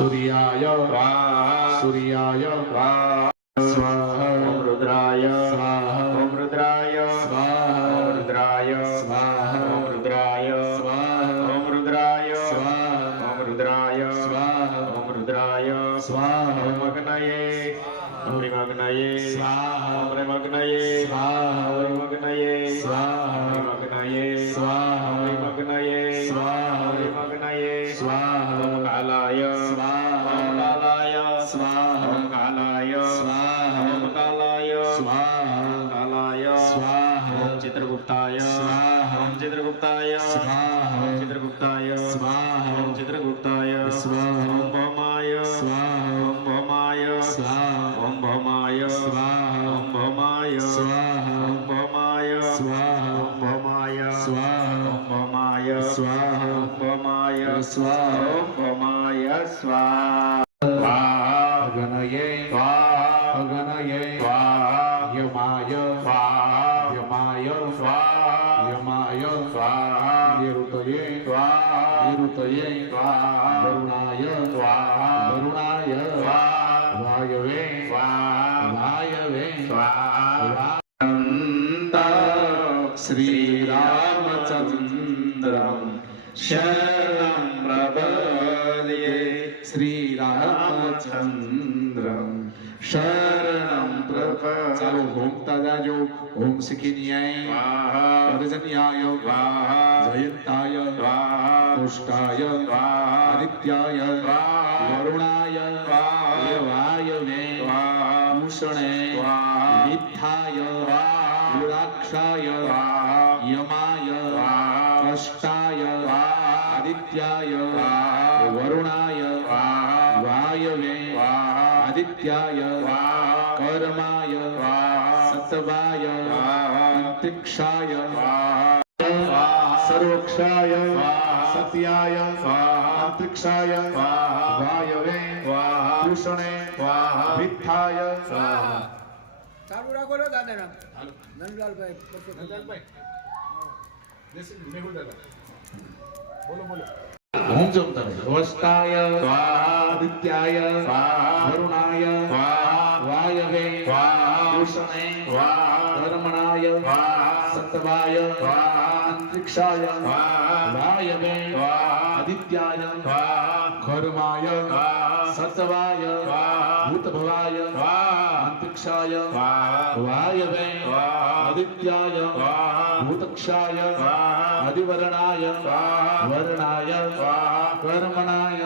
सूर्याय सूर्याय स्वाहा रुद्राय स्वाहा रुद्राय स्वाहा रुद्राय स्वाहा रुद्राय स्वाहा रुद्राय स्वाहा रुद्राय स्वाहा रुद्राय स्वाहा मग्नये हरिमग्नये स्वाहा हरिमग्नये स्वाहा કાલાય સ્વાહા ઓમ ચિત્રગુપ્તાય સ્વાહા ઓમ ચિત્રગુપ્તાય સ્વાહા ઓમ ચિત્રગુપ્તાય સ્વાહા ઓમ ચિત્રગુપ્તાય સ્વાહા ઓમ ભૌમાય સ્વાહા ઓમ ભૌમાય સ્વાહા ઓમ ભૌમાય સ્વાહા ઓમ ભૌમાય સ્વાહા ઓમ ભૌમાય સ્વાહા ઓમ ભૌમાય સ્વાહા ઓમ ભૌમાય સ્વાહા ઓમ ભૌમાય સ્વાહા ઓમ ભૌમાય સ્વાહા Mayor Swaha, Dios Mayor Swaha, Nirutoye Swaha, Nirutoye Swaha, Varunaya Swaha, Varunaya Swaha, Vayave Swaha, Vayave Swaha, Ranta Sri Ramachandram, Sharam Prabhalye, Sri Ramachandram, Sharam ચાલો ઘૂમતા જાજો ઓમ શિખિન્યાય પદજન્યાય જયંતાય પુષ્ટાય આદિત્યાય વરુણાય વાયવે ભૂષણે મિથ્યાય ગુરાક્ષાય યમાય કષ્ટાય આદિત્યાય વરુણાય વાયવે આદિત્યાય परमाय सत्वाय प्रतीक्षाय सर्वक्षाय सत्याय प्रतीक्षाय वायवे भूषणे वित्थाय ચાલુ રાખો ને દાદાના નંદલાલભાઈ બોલો બોલો હું જમતા સ્વસ્થાય સ્વાહ નિત્યાય સ્વાહ వాస్తవాయ అంతరిక్షాయ వాయమే ఆదిత్యాయ ఘోరుమాయ సత్వాయ భూతభవాయ అంతరిక్షాయ వాయవే ఆదిత్యాయ భూతక్షాయ అధివరణాయ వర్ణాయ కర్మణాయ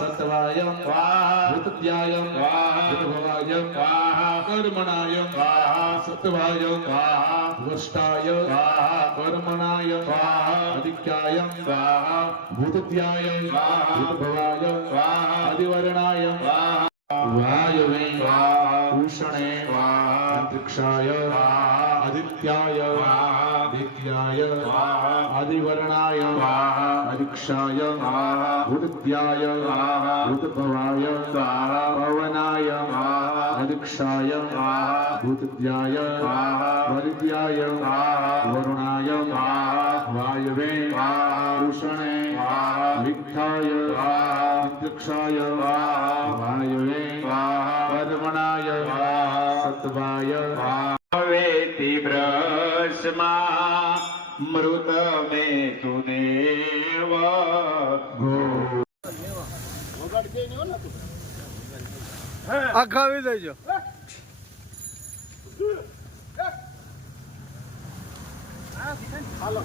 సత్వాయ భూతద్యాయ భూతభవాయ కర్మణాయ સત્વાય સ્વાહા દ્રષ્ટાય સ્વાહા કર્મણાય સ્વાહા અધિક્યાય સ્વાહા ભૂતધ્યાય સ્વાહા ભૂતભવાય સ્વાહા અધિવર્ણાય સ્વાહા વાયવે સ્વાહા ભૂષણે સ્વાહા અંતરિક્ષાય સ્વાહા आदित्याय आदित्याय आदिवर्णाय अरिक्षाय उदुद्याय उद्भवाय पवनाय अरिक्षाय भूतद्याय वरिद्याय वरुणाय वायवे वृषणे विघ्नाय अध्यक्षाय वायवे कर्मणाय सत्वाय આ ખાવી દેજો હાલો.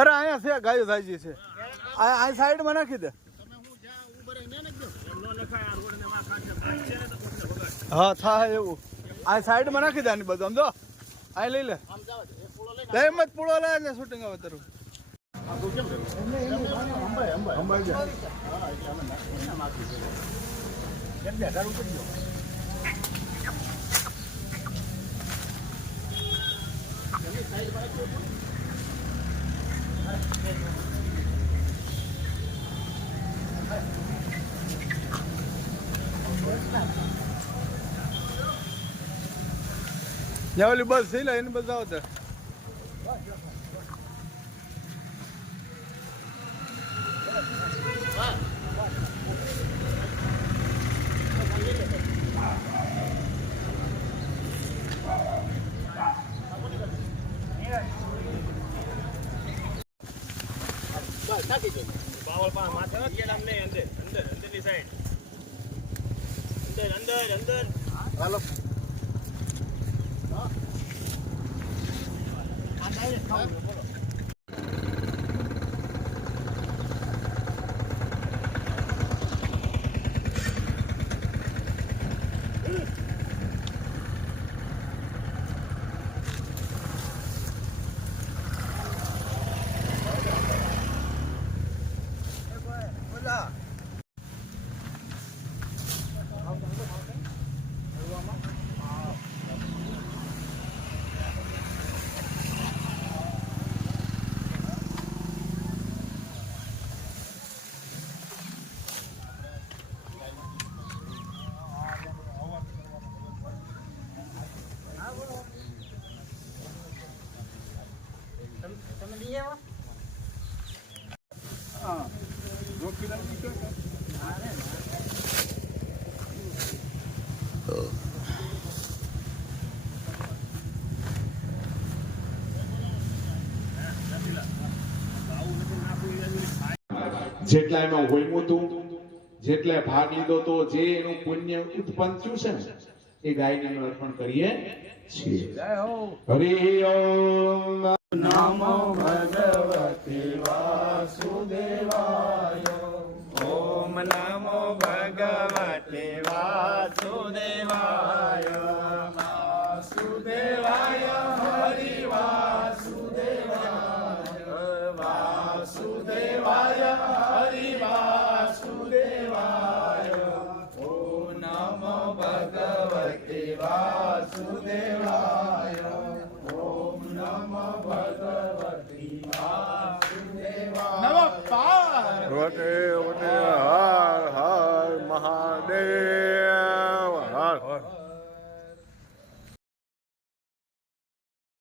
અરે અહીંયા છે ગાયો થાય છે. આ સાઈડમાં નાખી દે. હા થાય એવું. આ સાઈડમાં નાખી દે આની બધું સમજો? આ લઈ લે. લે એમ જ પૂળો લે એટલે શૂટિંગ હવે તારું. જ્યાં ઓલી બસ થઈ લે એની આવો ત્યાં બાવળ પા માથે ગયા અમને અંદર અંદર અંદરની સાઈડ અંદર અંદર અંદર હાલો હા જેટલા એમાં હોઈમું તું જેટલે લીધો તો જે એનું પુણ્ય ઉત્પન્ન થયું છે ને, એ ગાયને અમે અર્પણ કરીએ છીએ. હરિ ઓમ. નમો ભગવતે વાસુદેવાય. ઓમ નમો ભગવતે વાસુદેવાય.